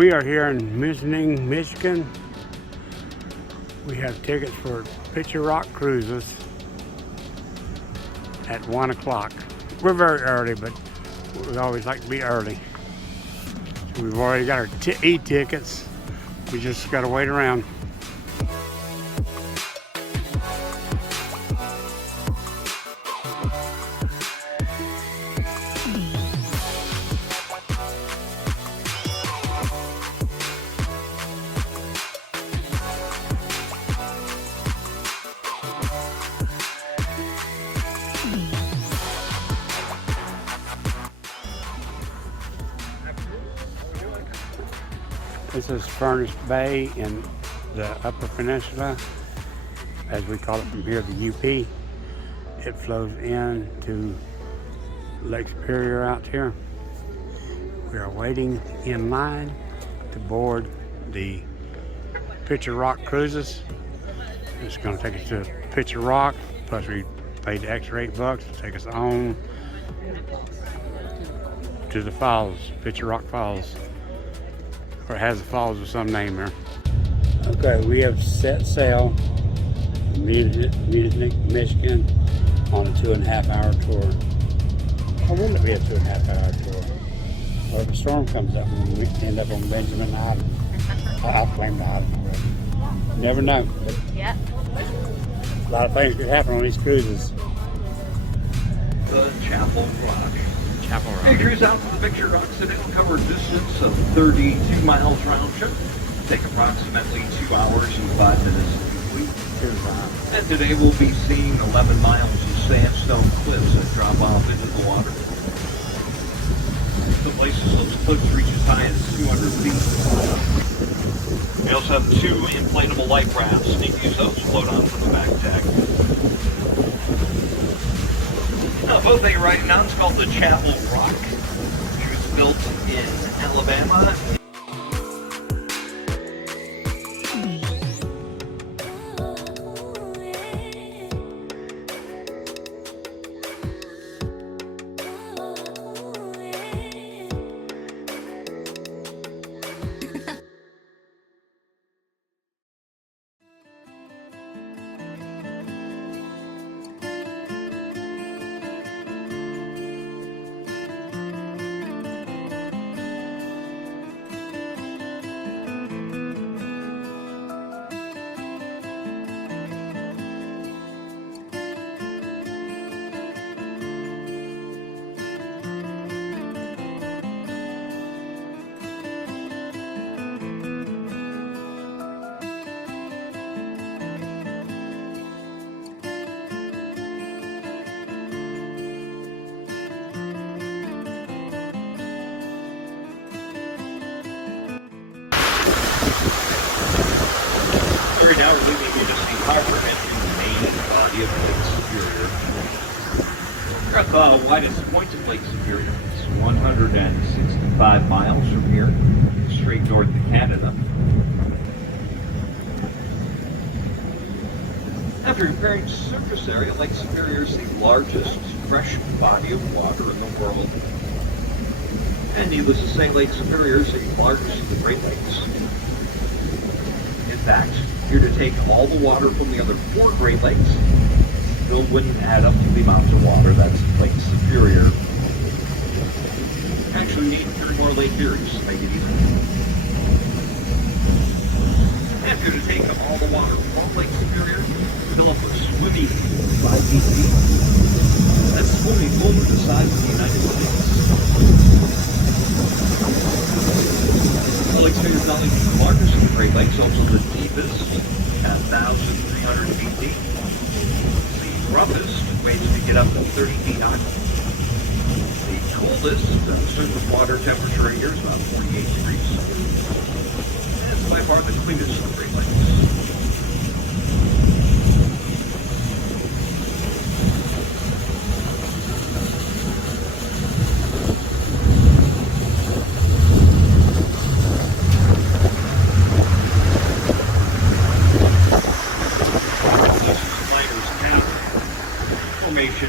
We are here in Michigan, Michigan. We have tickets for Picture Rock cruises at 1 o'clock. We're very early, but we always like to be early. So we've already got our e-tickets. We just got to wait around. This is Furnace Bay in the Upper Peninsula, as we call it from here, the UP. It flows into Lake Superior out here. We are waiting in line to board the Picture Rock cruises. It's going to take us to Picture Rock, plus we paid the extra $8 to take us on to the falls, Picture Rock Falls. Or it has the falls with some name there. Okay, we have set sail from Michigan on a 2.5-hour tour. Or wouldn't it be a 2.5-hour tour? Or if a storm comes up and we end up on Benjamin Island. I'll claim the island already. Never know. Yeah. A lot of things could happen on these cruises. The Chapel Rock. Chapel Rock. It cruise out to the Picture Rocks and it'll cover a distance of 32 miles round trip. Take approximately 2 hours and 5 minutes to complete. And today we'll be seeing 11 miles of sandstone cliffs that drop off into the water. The places those cliffs reach as high as 200 feet. We also have 2 inflatable life rafts. You can use those to float on from the back deck. The boat that you're riding now is called the Chapel Rock. It was built in Alabama. Right now we're leaving Unity Harbor and entering the main body of Lake Superior. We're at the widest point of Lake Superior. It's 165 miles from here, straight north to Canada. After comparing surface area, Lake Superior is the largest fresh body of water in the world. And needless to say, Lake Superior is the largest of the Great Lakes. In fact, if you're to take all the water from the other 4 Great Lakes, still wouldn't add up to the amount of water that's Lake Superior. Actually, we need 3 more Lake Eries to make it even. And if you're to take all the water from Lake Superior, fill up a swimming pool 5 feet deep, that swimming pool is the size of the United States. Lake Superior is not only the largest of the Great Lakes, also the deepest, at 1,300 feet deep. The roughest waves to get up to 30 feet high. The coldest surface water temperature here is about 48 degrees. And it's by far the cleanest of the Great Lakes.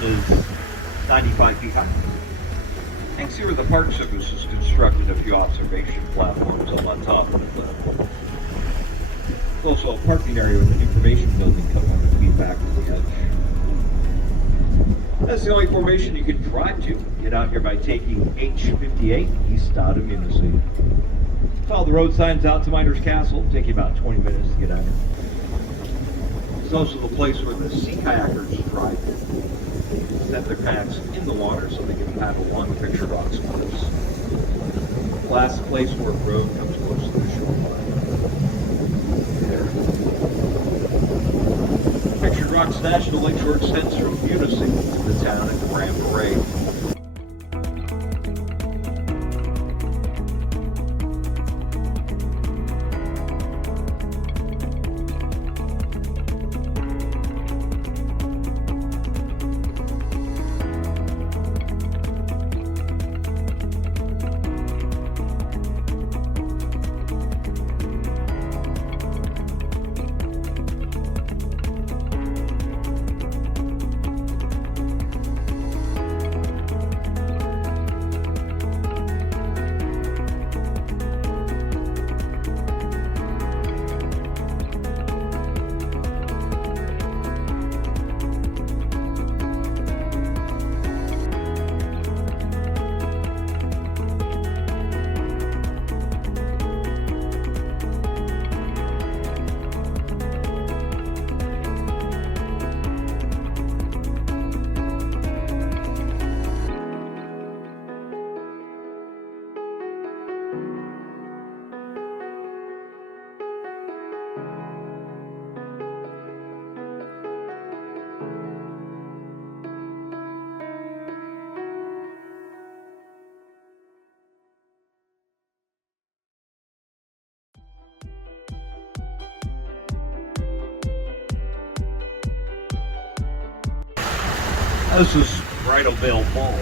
Is 95 feet high. Next here, the Park Service has constructed a few observation platforms up on top of the cliff. There's also a parking area with an information building a couple 100 feet back from the edge. That's the only formation you can drive to. Get out here by taking H58 east out of Munising. Follow the road signs out to Miners Castle. Take you about 20 minutes to get out here. It's also the place where the sea kayakers drive in. Set their kayaks in the water so they can paddle along the picture rocks course. Last place where the road comes close to the shoreline. There. Picture Rocks National Lakeshore extends from Munising to the town of Grand Parade. This is Bridal Veil Falls.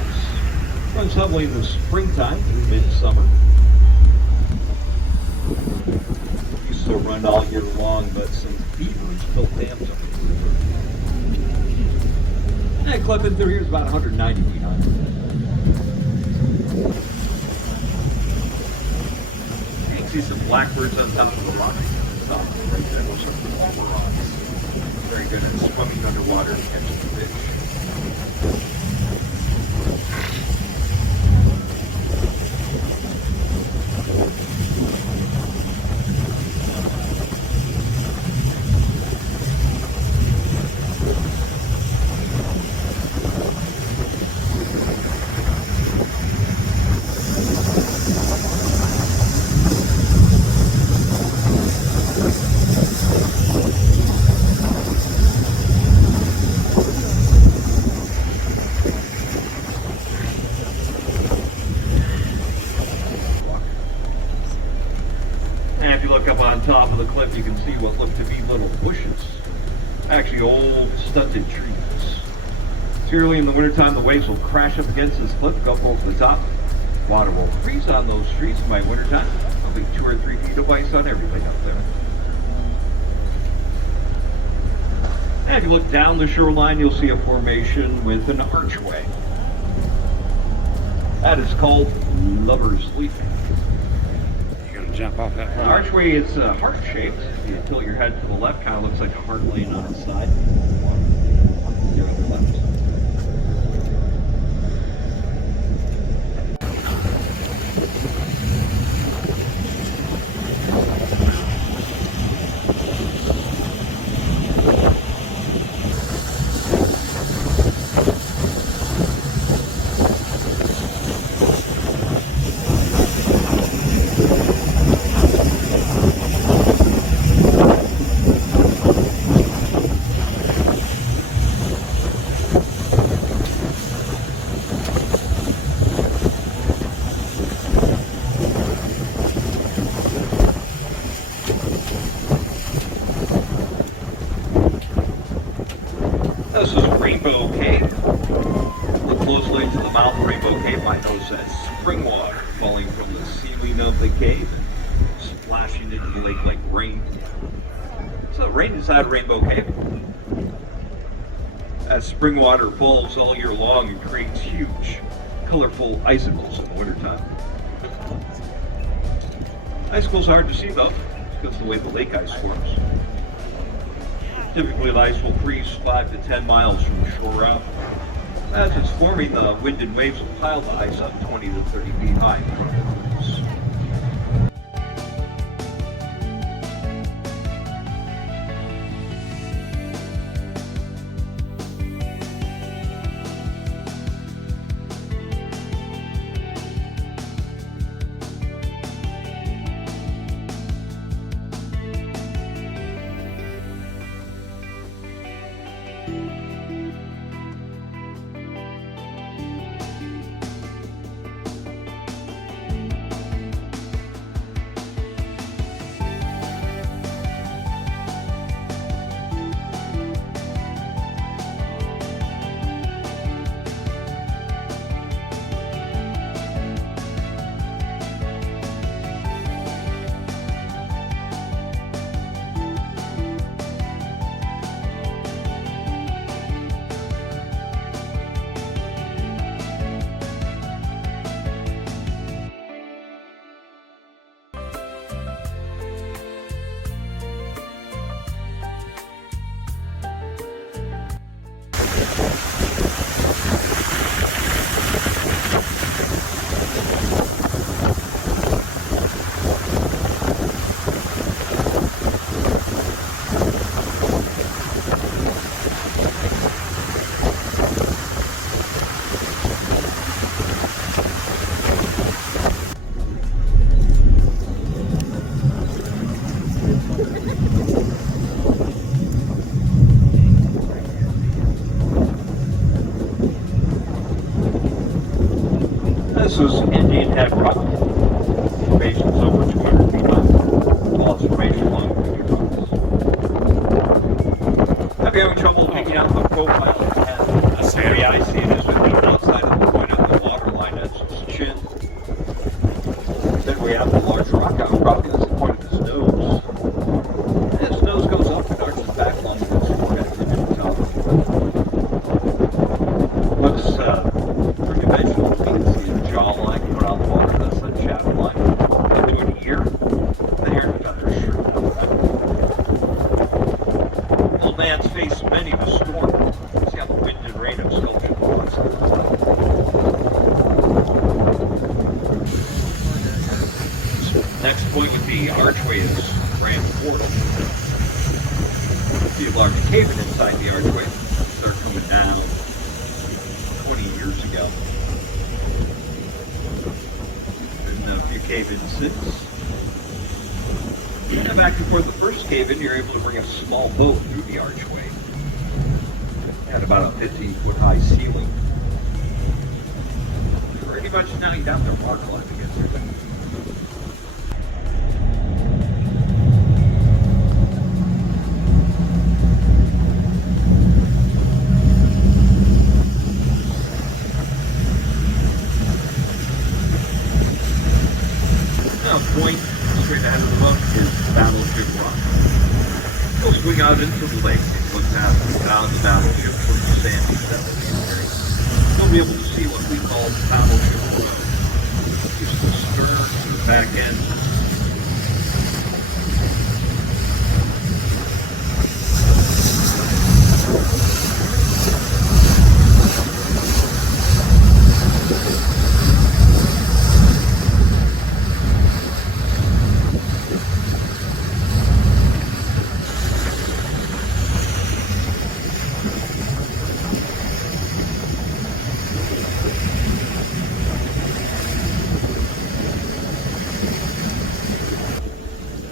Runs heavily in the springtime through midsummer. Used to run all year long, but some beavers built dams up the river. And that cliff in through here is about 190 feet high. You can see some blackbirds on top of the rock. Right there, those are performer rocks. Very good at swimming underwater and catching fish. Top of the cliff, you can see what look to be little bushes, actually old stunted trees. So early in the wintertime, the waves will crash up against this cliff, go up over the top. Water will freeze on those trees. By wintertime, there'll be 2 or 3 feet of ice on everything up there. And if you look down the shoreline, you'll see a formation with an archway. That is called Lover's Leap. Jump off that The far. archway is heart-shaped. If you tilt your head to the left, kind of looks like a heart laying on its side. Here on the left. This is Rainbow Cave. Look closely into the mouth of Rainbow Cave. Might notice that spring water falling from the ceiling of the cave and splashing into the lake like rain. So rain inside Rainbow Cave. That spring water falls all year long and creates huge colorful icicles in the wintertime. Icicles are hard to see though, because of the way the lake ice forms. Typically the ice will freeze 5 to 10 miles from the shore out. As it's forming, the wind and waves will pile the ice up 20 to 30 feet high in front of the roofs. This is Indian Head Rock. Formation is over 200 feet high. Tallest formation along the rocks. If you're having trouble picking out the profile of the head, that's the way I see it is with the outside of the point of the water line as its chin. Then we have the large rock outcropping as the point of his nose. And his nose goes up and arches back along with his forehead to the top. Looks pretty conventional to me. You can see the jawline coming out of the water. That's the shaft line. Into an ear. The hair and feathers sure. Old man's faced many of a storm. See how the wind and rain have sculptured the rocks on the top. Next point would be archway is Grand Portal. See a large cavern inside the archway. They're coming down 20 years ago. And a few cave-in since. And back before the first cave-in, you're able to bring a small boat through the archway. At about a 15-foot high ceiling. Pretty much now you're down there water climbing it. Point straight ahead of the boat is Battleship Rock. Go swing out into the lake and look down the battleship towards the sandy settlement area. You'll be able to see what we call the Battleship Road. It's the stern to the back end.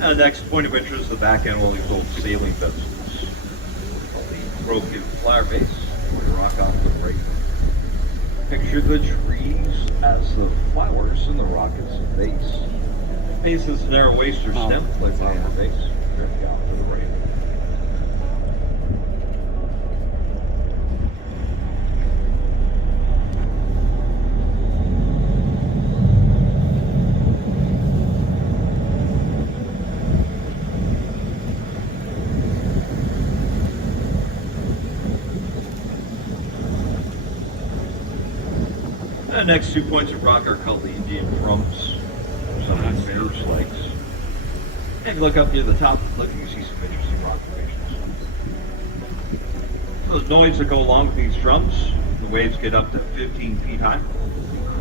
The next point of interest is the back end of these old sailing vessels. The broken flower base, where you rock onto the break. Picture the trees as the flowers and the rock as the base. Base is a narrow waist or stem, like flower base. Directly out to the right. The next 2 points of rock are called the Indian Drums, sometimes Bear's Legs. And look up near the top of the cliff, you can see some interesting rock formations. Those noise that go along with these drums, the waves get up to 15 feet high,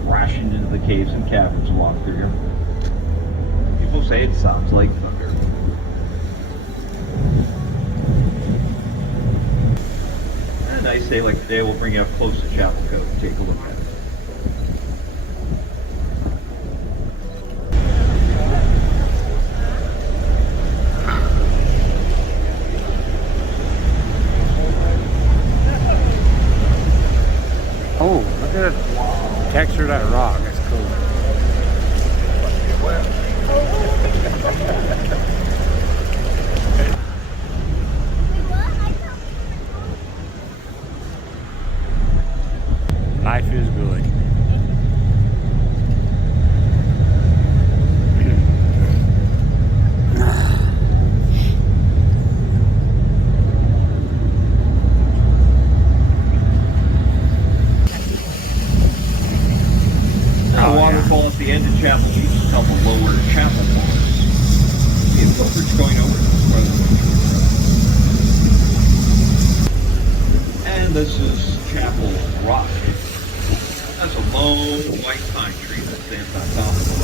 crashing into the caves and caverns along through here. People say it sounds like thunder. And a nice day like today, we'll bring you up close to Chapel Cove and take a look at it. Oh, look at the texture of that rock. That's cool. Life is good. Waterfall at the end of Chapel Beach is called the Lower Chapel Falls. The footbridge going over it. And this is Chapel Rock. That's a lone white pine tree that stands on top of the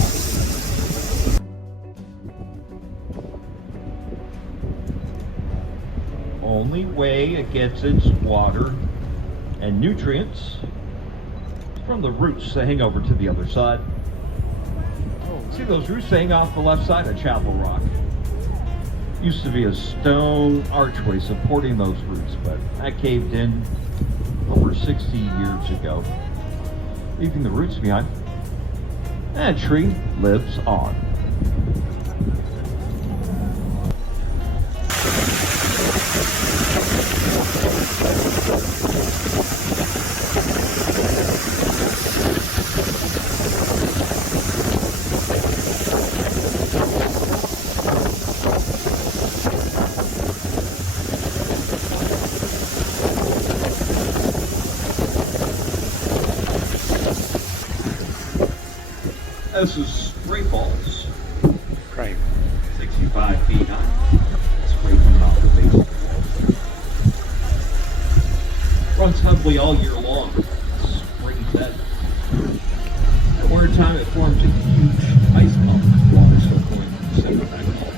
rock. Only way it gets its water and nutrients from the roots that hang over to the other side. See those roots hang off the left side of Chapel Rock? Used to be a stone archway supporting those roots, but that caved in over 60 years ago, leaving the roots behind. And a tree lives on. This is Spray Falls. Great. 65 feet high. Spray coming off the base. Runs heavily all year long. Spring fed. At winter time it forms a huge ice pump. Water still going from the center back home.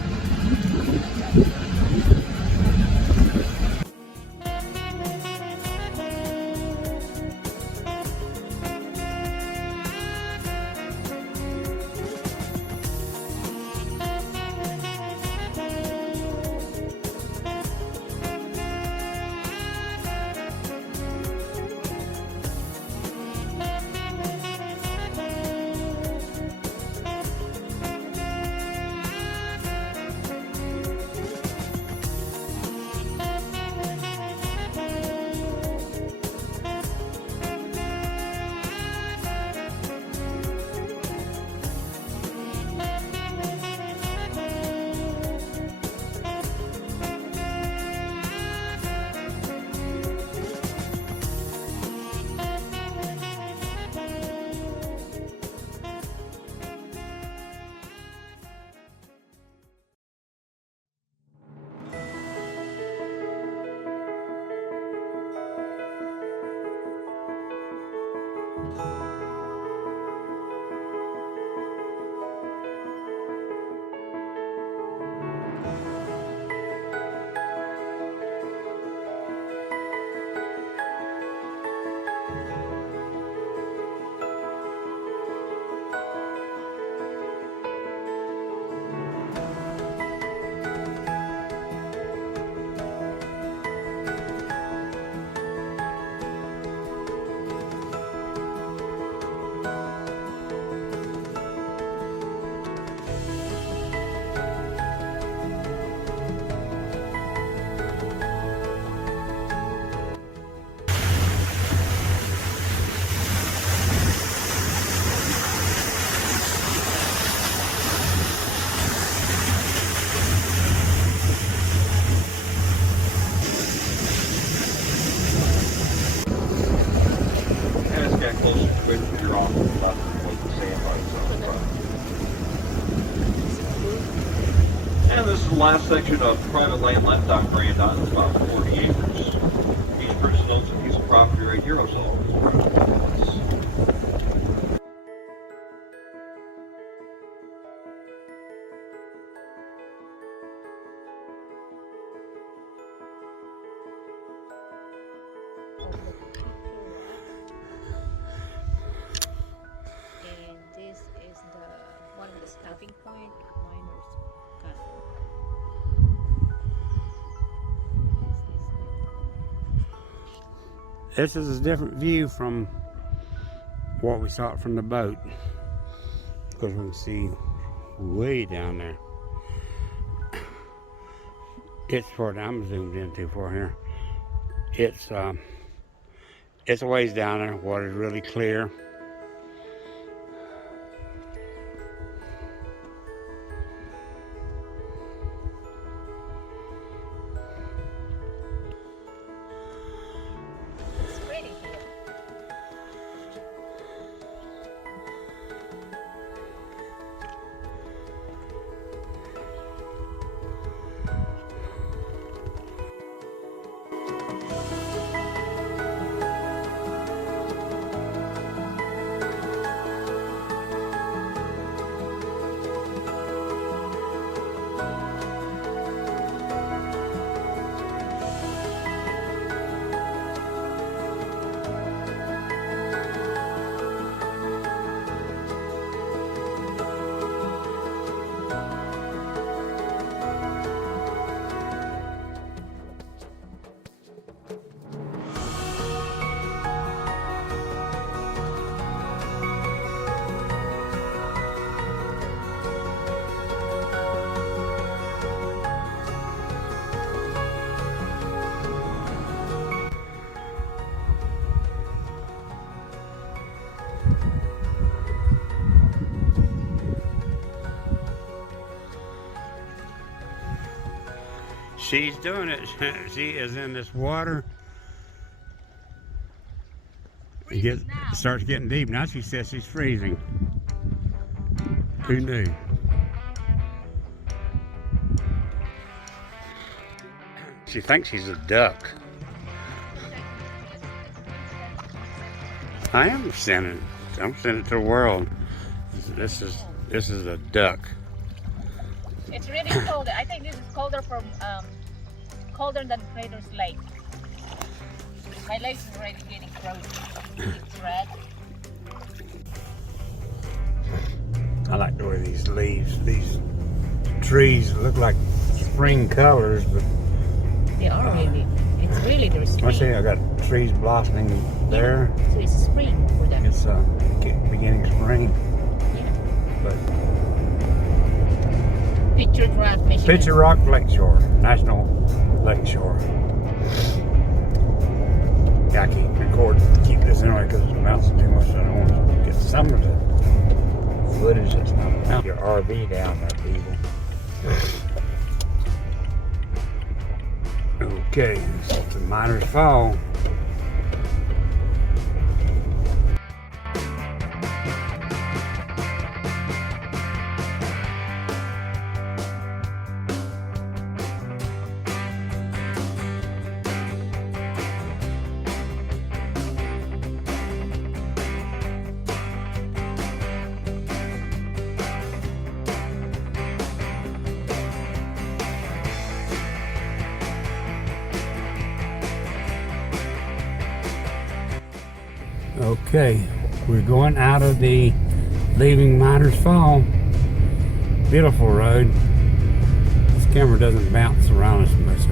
nothing left before the sand lies on the front. And this is the last section of private land left on Grandon. It's about 40 acres. Each person owns a piece of property right here, so it's private land. And this is the one of the stopping point miners castle. This is a different view from what we saw from the boat, because we can see way down there. It's far down. I'm zoomed in too far here. It's a ways down there. Water's really clear. It's pretty here. She's doing it. She is in this water. It starts getting deep. Now she says she's freezing. Who knew? She thinks she's a duck. I am sending. I'm sending it to the world. This is a duck. It's really cold. I think this is colder colder than Crater's Lake. My lake is already getting frozen. It's red. I like the way these leaves, these trees look like spring colors, but They are really. It's really their spring. I see I got trees blossoming there. So it's spring for them. It's beginning spring, Yeah. but Picture draft measurement. Picture Rocks Lakeshore, National Lakeshore. Yeah, I can't keep this anyway because it's bouncing too much. I don't want to get some of the footage that's not out. Your RV down there, people. Okay, so the Miners Fall. Okay, we're going out of leaving Miners Fall. Beautiful road. This camera doesn't bounce around us much. So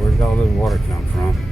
where did all this water come from?